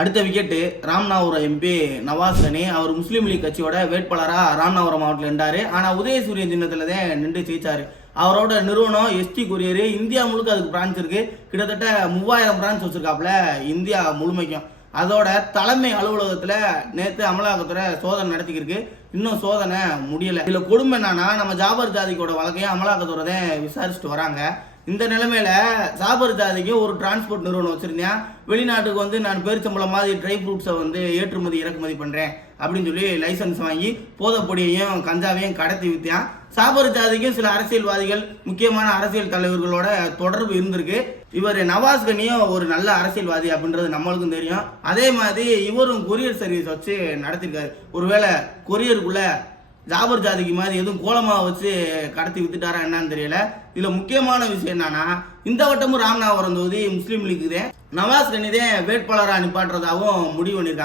அடுத்த wicket ராம்நாதபுரம் MP Nawaz கனி அவர் முஸ்லீம் லீக் கட்சியோட வேட்பாளராக ராம்நாவுரம் மாவட்டத்தில் நின்றாரு. ஆனால் உதயசூரியன் சின்னத்தில் தான் நின்று ஜெயிச்சாரு. அவரோட நிறுவனம் எஸ்டி கொரியர். இந்தியா முழுக்க அதுக்கு பிரான்ச் இருக்கு. கிட்டத்தட்ட மூவாயிரம் பிரான்ச் வச்சுருக்காப்புல இந்தியா முழுமைக்கும். அதோட தலைமை அலுவலகத்தில் நேற்று அமலாக்கத்துறை சோதனை நடத்திக்கிருக்கு. இன்னும் சோதனை முடியலை. இதில் கொடுமை என்னன்னா நம்ம ஜாபர் ஜாதிக்கோட வழக்கையும் அமலாக்கத்துறை தான் விசாரிச்சுட்டு வராங்க. இந்த நிலைமையில சாபர் ஜாதிக்கு ஒரு டிரான்ஸ்போர்ட் நிறுவனம் வச்சிருந்தேன். வெளிநாட்டுக்கு வந்து நான் பேரிச்சம்பளம் மாதிரி ட்ரை ஃப்ரூட்ஸை வந்து ஏற்றுமதி இறக்குமதி பண்ணுறேன் அப்படின்னு சொல்லி லைசன்ஸ் வாங்கி போதைப்பொடியையும் கஞ்சாவையும் கடத்தி வித்தேன் சாபர் ஜாதிக்கும் சில அரசியல்வாதிகள் முக்கியமான அரசியல் தலைவர்களோட தொடர்பு இருந்திருக்கு. இவர் நவாஸ் கனியும் ஒரு நல்ல அரசியல்வாதி அப்படின்றது நம்மளுக்கும் தெரியும். அதே மாதிரி இவரும் கொரியர் சர்வீஸ் வச்சு நடத்திருக்காரு. ஒருவேளை கொரியருக்குள்ள ஜாபர் ஜாதிக்கு மாதிரி எதுவும் கோலமாக வச்சு கடத்தி வித்துட்டாரா என்னன்னு தெரியல. இதுல முக்கியமான விஷயம் என்னன்னா இந்த வட்டமும் ராமநாதபுரம் தொகுதி முஸ்லீம் லீக்குதே நவாஸ் கனிதே வேட்பாளராக நிப்பாட்டுறதாகவும் முடிவு பண்ணியிருக்காங்க